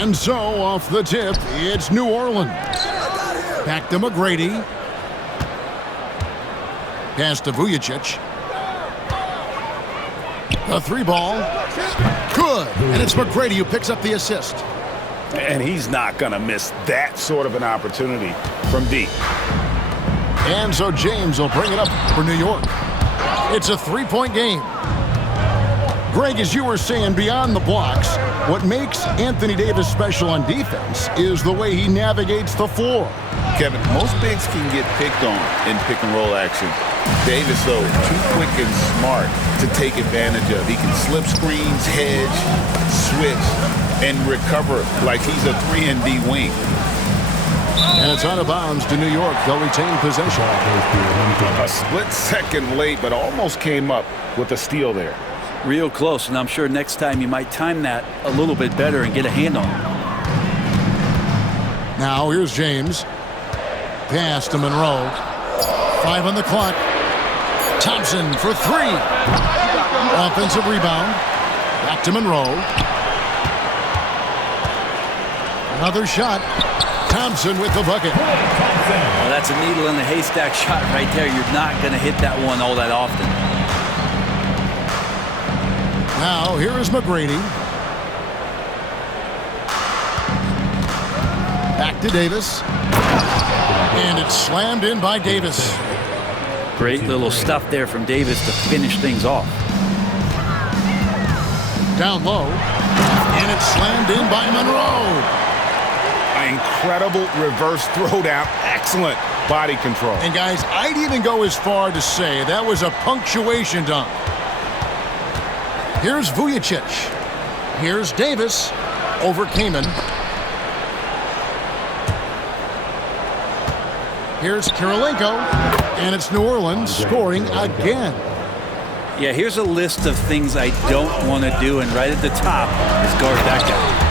And so, off the tip, it's New Orleans. Back to McGrady. Pass to Vujicic. The three ball. Good. And it's McGrady who picks up the assist. And he's not going to miss that sort of an opportunity from deep. And so James will bring it up for New York. It's a three-point game. Greg, as you were saying, beyond the blocks, what makes Anthony Davis special on defense is the way he navigates the floor. Kevin, most bigs can get picked on in pick-and-roll action. Davis, though, too quick and smart to take advantage of. He can slip screens, hedge, switch, and recover like he's a 3-and-D wing. And it's out of bounds to New York. They'll retain possession. A split second late, but almost came up with a steal there. Real close, and I'm sure next time you might time that a little bit better and get a hand on it. Now here's James. Pass to Monroe. 5 on the clock. Thompson for 3. Offensive rebound. Back to Monroe. Another shot. Thompson with the bucket. Well, that's a needle in the haystack shot right there. You're not going to hit that one all that often. Now here is McGrady. Back to Davis. And it's slammed in by Davis. Great little stuff there from Davis to finish things off. Down low. And it's slammed in by Monroe. Incredible reverse throwdown. Excellent body control. And guys, I'd even go as far to say that was a punctuation dunk. Here's Vujicic. Here's Davis over Kaman. Here's Kirilenko. And it's New Orleans scoring again. Yeah, here's a list of things I don't want to do, and right at the top is guard that guy.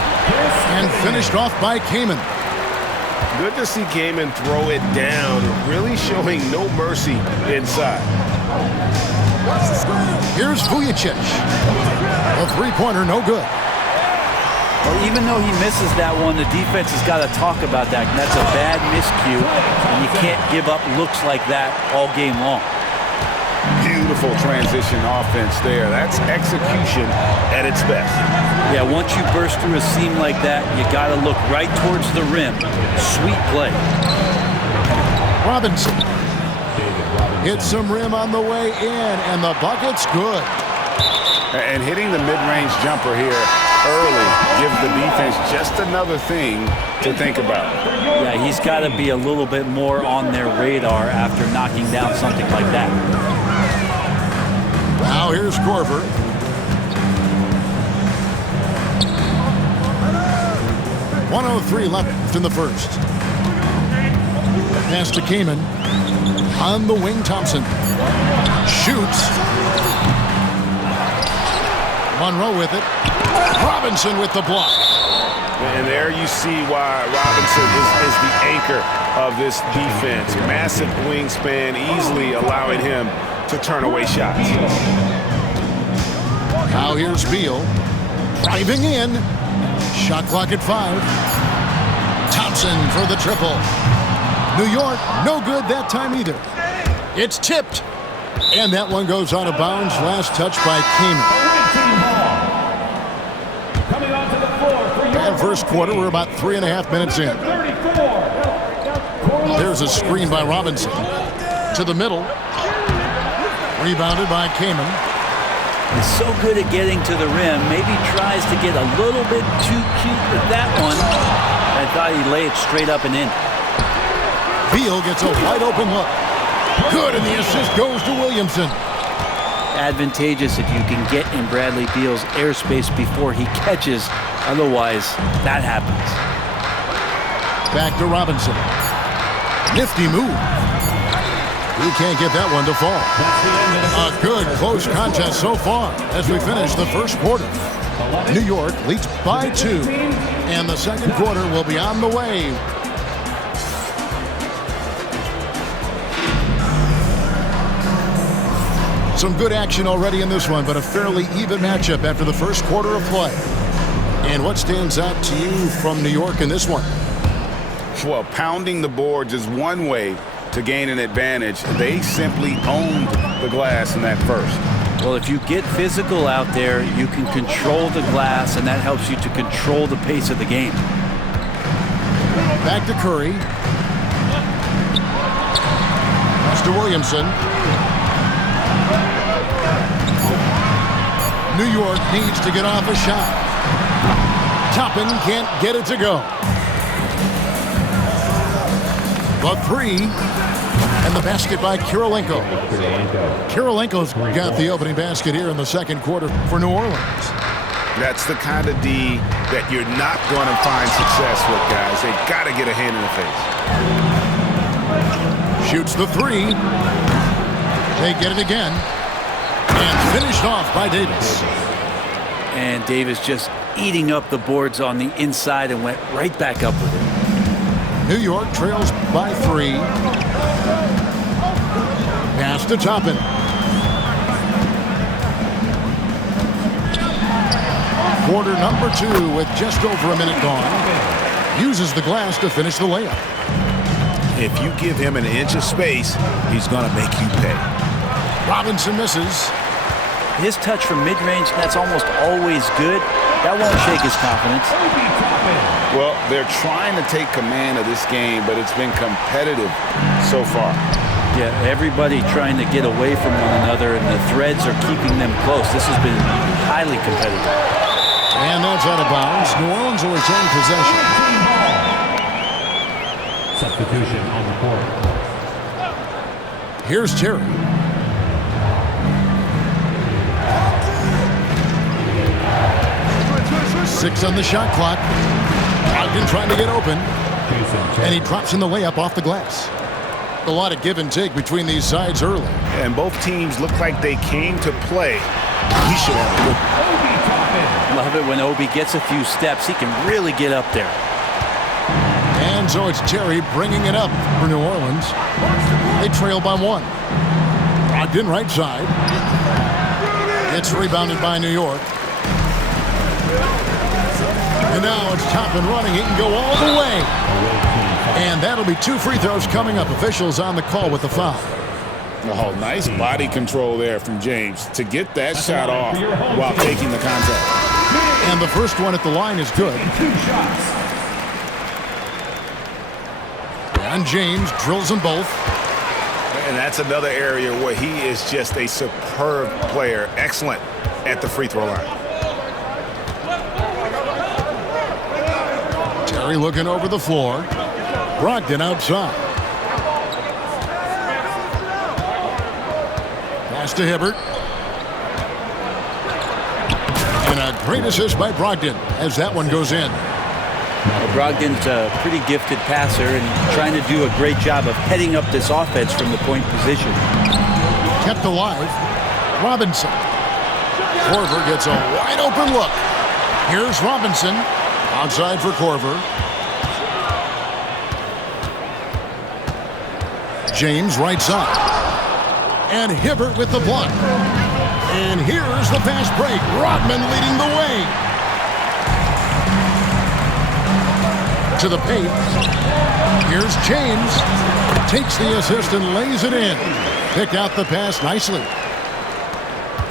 And finished off by Kaman. Good to see Kaman throw it down, really showing no mercy inside. Here's Vujicic. A three-pointer, no good. Well, even though he misses that one, the defense has got to talk about that. And that's a bad miscue, and you can't give up looks like that all game long. Beautiful transition offense there. That's execution at its best. Yeah, once you burst through a seam like that, you got to look right towards the rim. Sweet play. Robinson hits some rim on the way in, and the bucket's good. And hitting the mid-range jumper here early gives the defense just another thing to think about. Yeah, he's got to be a little bit more on their radar after knocking down something like that. Now here's Korver. .103 left in the first. Pass to Kaman. On the wing, Thompson. Shoots. Monroe with it. Robinson with the block. And there you see why Robinson is the anchor of this defense. Massive wingspan, easily allowing him to turn away shots. Now here's Beal. Driving in. Shot clock at 5. Thompson for the triple. New York, no good that time either. It's tipped. And that one goes out of bounds. Last touch by Kaman. Bad first quarter. We're about 3.5 minutes in. There's a screen by Robinson. To the middle. Rebounded by Kaman. He's so good at getting to the rim. Maybe tries to get a little bit too cute with that one. I thought he'd lay it straight up and in. Beal gets a wide open look. Good, and the assist goes to Williamson. Advantageous if you can get in Bradley Beal's airspace before he catches. Otherwise, that happens. Back to Robinson. Nifty move. He can't get that one to fall. A good close contest so far as we finish the first quarter. New York leads by 2, and the second quarter will be on the way. Some good action already in this one, but a fairly even matchup after the first quarter of play. And what stands out to you from New York in this one? Well, pounding the boards is one way to gain an advantage. They simply owned the glass in that first. Well, if you get physical out there, you can control the glass, and that helps you to control the pace of the game. Back to Curry. Pass to Williamson. New York needs to get off a shot. Toppin can't get it to go. The three, and the basket by Kirilenko. Kirilenko's got the opening basket here in the second quarter for New Orleans. That's the kind of D that you're not going to find success with, guys. They got to get a hand in the face. Shoots the three. They get it again. And finished off by Davis. And Davis just eating up the boards on the inside and went right back up with it. New York trails by three. Pass to Toppin. Quarter number 2 with just over a minute gone. Uses the glass to finish the layup. If you give him an inch of space, he's going to make you pay. Robinson misses. His touch from mid-range, that's almost always good. That won't shake his confidence. Well, they're trying to take command of this game, but it's been competitive so far. Yeah, everybody trying to get away from one another, and the threads are keeping them close. This has been highly competitive. And that's out of bounds. New Orleans will retain possession. Substitution on the court. Here's Terry. Six on the shot clock. Ogden trying to get open. And he drops in the layup off the glass. A lot of give and take between these sides early. And both teams look like they came to play. He should have a good. Love it when Obi gets a few steps. He can really get up there. And so it's Terry bringing it up for New Orleans. They trail by 1. Ogden right side. It's rebounded by New York. And now it's Toppin running. He can go all the way. And that'll be 2 free throws coming up. Officials on the call with the foul. Oh, nice body control there from James to get that shot off while taking the contact. And the first one at the line is good. And James drills them both. And that's another area where he is just a superb player. Excellent at the free throw line. Terry looking over the floor. Brogdon outside. Pass to Hibbert. And a great assist by Brogdon as that one goes in. Well, Brogdon's a pretty gifted passer and trying to do a great job of heading up this offense from the point position. Kept alive. Robinson. Korver gets a wide open look. Here's Robinson. Outside for Korver. James right side. And Hibbert with the block. And here's the fast break. Rodman leading the way. To the paint. Here's James. Takes the assist and lays it in. Picked out the pass nicely.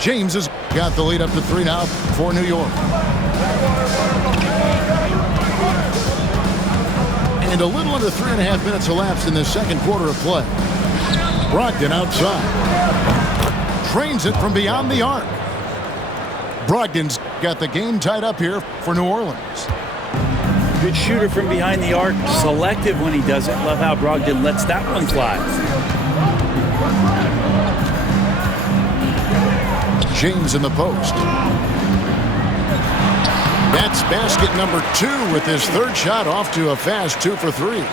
James has got the lead up to 3 now for New York. And a little under 3.5 minutes elapsed in the second quarter of play. Brogdon outside. Trains it from beyond the arc. Brogdon's got the game tied up here for New Orleans. Good shooter from behind the arc. Selective when he does it. Love how Brogdon lets that one fly. James in the post. That's basket number 2 with his third shot off to a fast 2 for 3.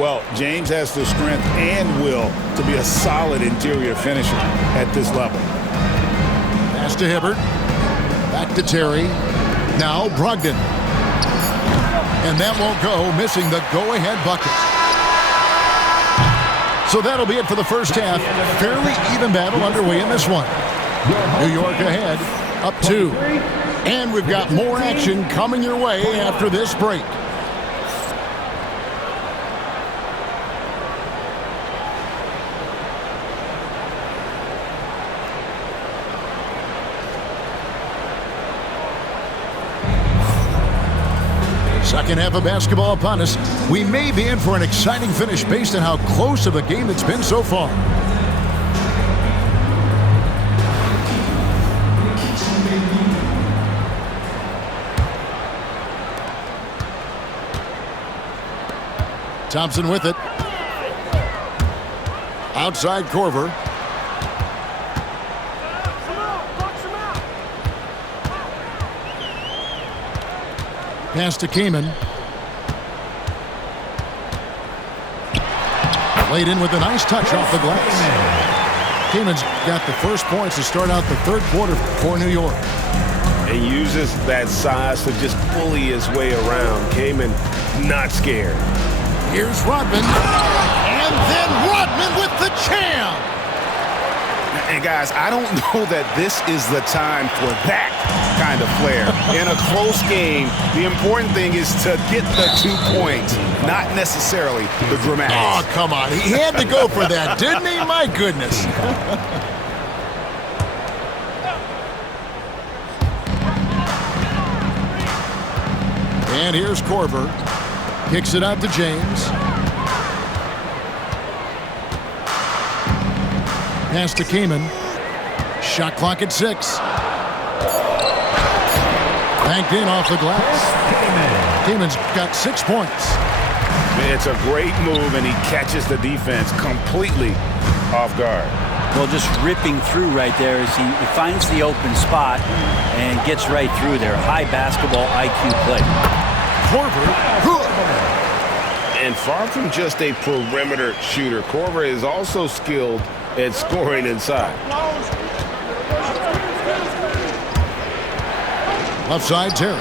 Well, James has the strength and will to be a solid interior finisher at this level. Pass to Hibbert. Back to Terry. Now Brogdon. And that won't go, missing the go-ahead bucket. So that'll be it for the first half. Fairly even battle underway in this one. New York ahead, up 2. And we've got more action coming your way after this break. Second half of basketball upon us. We may be in for an exciting finish based on how close of a game it's been so far. Thompson with it. Outside Korver. Pass to Kaman. Laid in with a nice touch off the glass. Kaman's got the first points to start out the third quarter for New York. And uses that size to just bully his way around. Kaman not scared. Here's Rodman. And then Rodman with the jam. And guys, I don't know that this is the time for that kind of flair. In a close game, the important thing is to get the 2 points, not necessarily the dramatics. Oh, come on. He had to go for that, didn't he? My goodness. And here's Korver. Kicks it out to James. Pass to Kaman. Shot clock at 6. Banked in off the glass. Kaman's got 6 points. It's a great move, and he catches the defense completely off guard. Well, just ripping through right there as he finds the open spot and gets right through there. High basketball IQ play. Korver, good. And far from just a perimeter shooter, Korver is also skilled at scoring inside. Left side, Terry.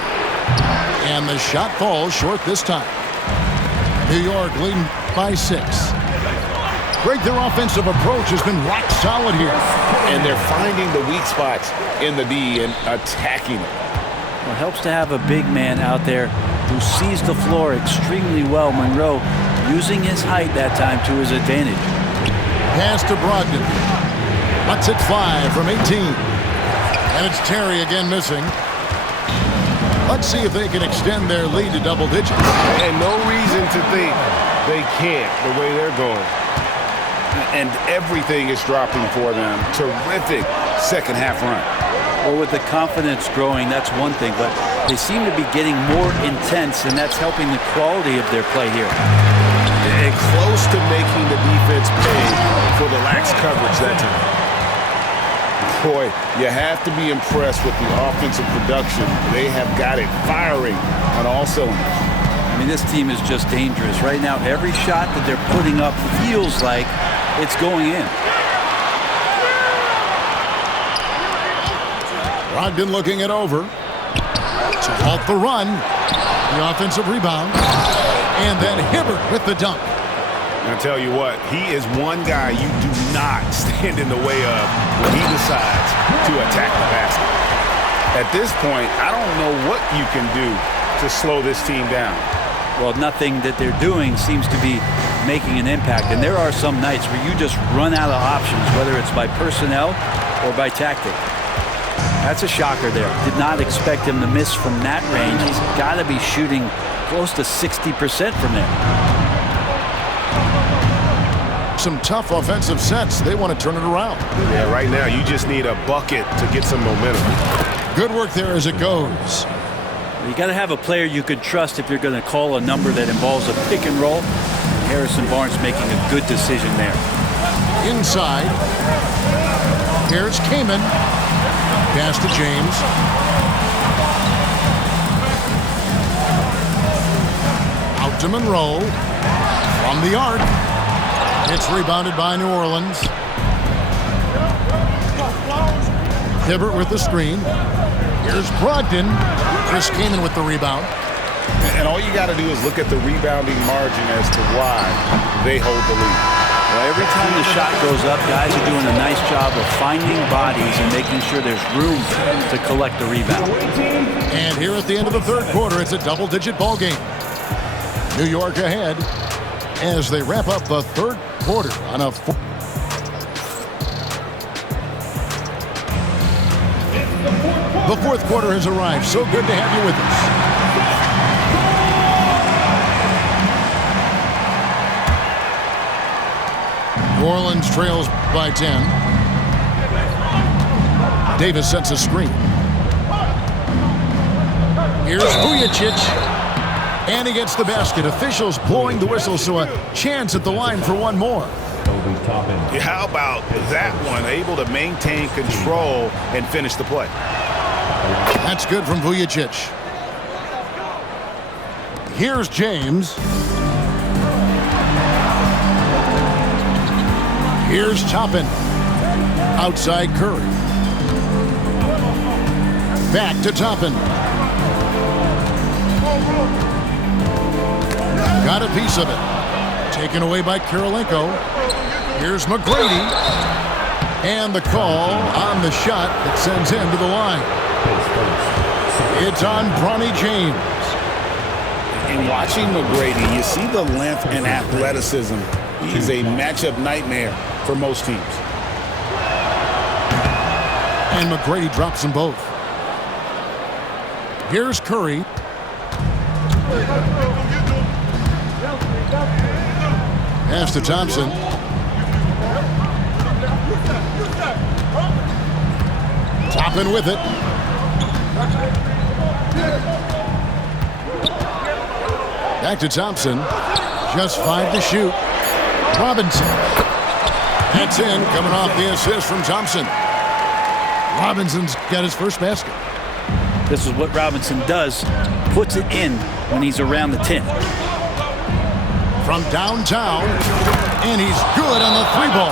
And the shot falls short this time. New York leading by 6. Greg, their offensive approach has been rock solid here. And they're finding the weak spots in the D and attacking it. Well, it helps to have a big man out there who sees the floor extremely well. Monroe using his height that time to his advantage. Pass to Brogdon. Lets it fly from 18. And it's Terry again missing. Let's see if they can extend their lead to double digits. And no reason to think they can't the way they're going. And everything is dropping for them. Terrific second half run. Well, with the confidence growing, that's one thing, but they seem to be getting more intense, and that's helping the quality of their play here. And close to making the defense pay for the lax coverage that time. Boy, you have to be impressed with the offensive production. They have got it firing on all cylinders. I mean, this team is just dangerous. Right now, every shot that they're putting up feels like it's going in. Brogdon looking it over to halt the run. The offensive rebound. And then Hibbert with the dunk. I'll tell you what, he is one guy you do not stand in the way of when he decides to attack the basket. At this point, I don't know what you can do to slow this team down. Well, nothing that they're doing seems to be making an impact. And there are some nights where you just run out of options, whether it's by personnel or by tactic. That's a shocker there. Did not expect him to miss from that range. He's got to be shooting close to 60% from there. Some tough offensive sets. They want to turn it around. Yeah, right now you just need a bucket to get some momentum. Good work there as it goes. You got to have a player you could trust if you're going to call a number that involves a pick and roll. Harrison Barnes making a good decision there. Inside. Here's Kaman. Pass to James. Out to Monroe. From the arc. It's rebounded by New Orleans. Hibbert with the screen. Here's Brogdon. Chris Kaman with the rebound. And all you got to do is look at the rebounding margin as to why they hold the lead. Well, every time the shot goes up, guys are doing a nice job of finding bodies and making sure there's room to collect the rebound. And here at the end of the third quarter, it's a double-digit ball game. New York ahead as they wrap up the third quarter on a The fourth quarter has arrived. So good to have you with us. New Orleans trails by 10. Davis sets a screen. Here's Vujacic. And he gets the basket. Officials blowing the whistle, so a chance at the line for one more. How about that one? Able to maintain control and finish the play. That's good from Vujacic. Here's James. Here's Toppin. Outside Curry. Back to Toppin. Got a piece of it. Taken away by Kirilenko. Here's McGrady. And the call on the shot that sends him to the line. It's on Bronny James. And watching McGrady, you see the length and athleticism. He's a matchup nightmare for most teams. And McGrady drops them both. Here's Curry. Pass to Thompson. Toppin with it. Back to Thompson. Just 5 to shoot. Robinson. That's in, coming off the assist from Thompson. Robinson's got his first basket. This is what Robinson does. Puts it in when he's around the 10. From downtown. And he's good on the 3-ball.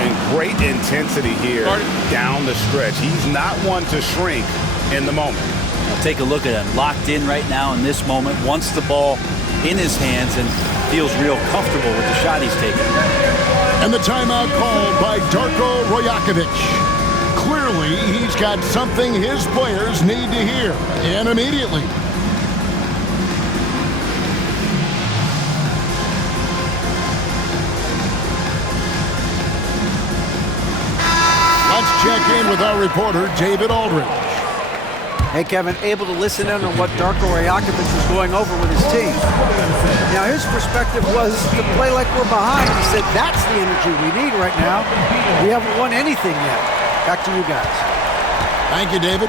And great intensity here down the stretch. He's not one to shrink in the moment. Now take a look at him. Locked in right now in this moment. Wants the ball in his hands and feels real comfortable with the shot he's taking. And the timeout called by Darko Rajakovic. Clearly, he's got something his players need to hear, and immediately. Let's check in with our reporter, David Aldridge. Hey, Kevin, able to listen in on what Darko Rajakovic was going over with his team. Now, his perspective was to play like we're behind. He said, that's the energy we need right now. We haven't won anything yet. Back to you guys. Thank you, David.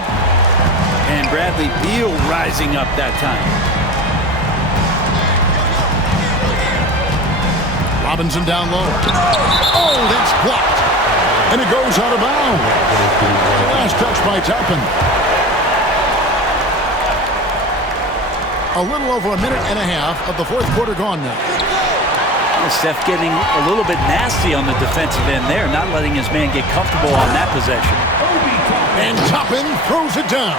And Bradley Beal rising up that time. Robinson down low. Oh, that's blocked. And it goes out of bounds. Last touch by Toppin. A little over a minute and a half of the fourth quarter gone now. Steph getting a little bit nasty on the defensive end there, not letting his man get comfortable on that possession. And Toppin throws it down.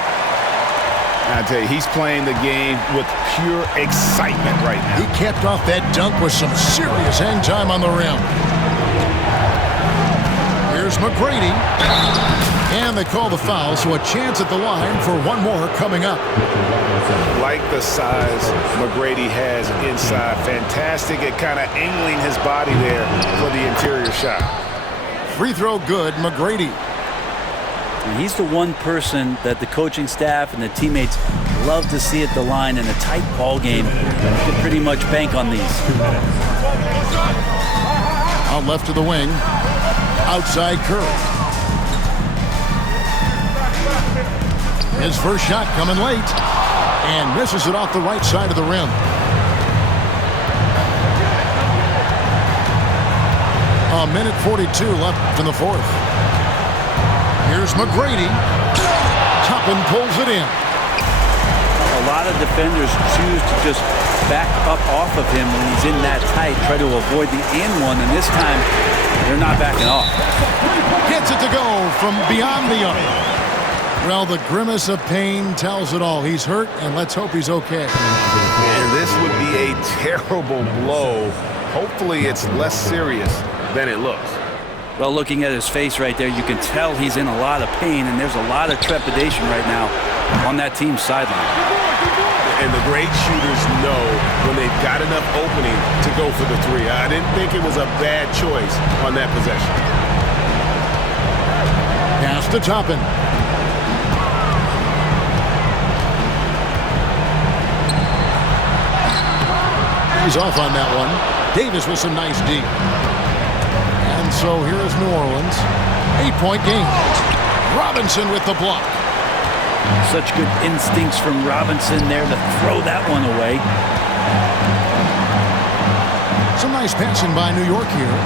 I tell you, he's playing the game with pure excitement right now. He capped off that dunk with some serious hang time on the rim. Here's McGrady. And they call the foul, so a chance at the line for one more coming up. Like the size McGrady has inside. Fantastic at kind of angling his body there for the interior shot. Free throw good, McGrady. And he's the one person that the coaching staff and the teammates love to see at the line in a tight ball game. You can pretty much bank on these. Out left to the wing. Outside Curry. His first shot coming late. And misses it off the right side of the rim. A minute 42 left in the fourth. Here's McGrady. Toppin pulls it in. A lot of defenders choose to just back up off of him when he's in that tight, try to avoid the and one, and this time they're not backing off. Gets it to go from beyond the arc. Well, the grimace of pain tells it all. He's hurt, and let's hope he's okay. And this would be a terrible blow Hopefully it's less serious than it looks. Well, looking at his face right there, you can tell he's in a lot of pain, and there's a lot of trepidation right now on that team's sideline. And the great shooters know when they've got enough opening to go for the three. I didn't think it was a bad choice on that possession. Pass to Toppin. He's off on that one. Davis with some nice D. And so here's New Orleans. 8-point game. Robinson with the block. Such good instincts from Robinson there to throw that one away. Some nice passing by New York here.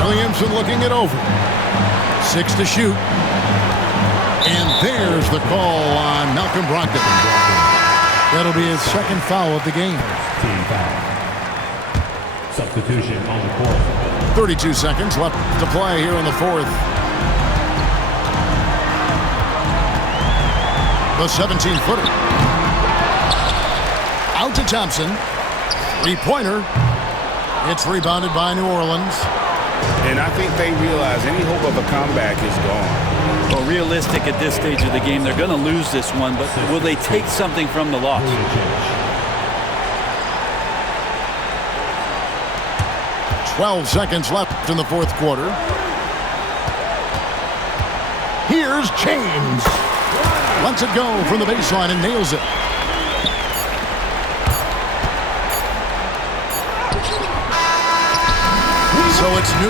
Williamson looking it over. 6 to shoot. And there's the call on Malcolm Brogdon. That'll be his second foul of the game. Team foul. Substitution on the court. 32 seconds left to play here in the fourth. The 17-footer. Out to Thompson. Three-pointer. It's rebounded by New Orleans. And I think they realize any hope of a comeback is gone. Well, realistic at this stage of the game, they're going to lose this one, but will they take something from the loss? 12 seconds left in the fourth quarter. Here's James. Lets it go from the baseline and nails it. So it's New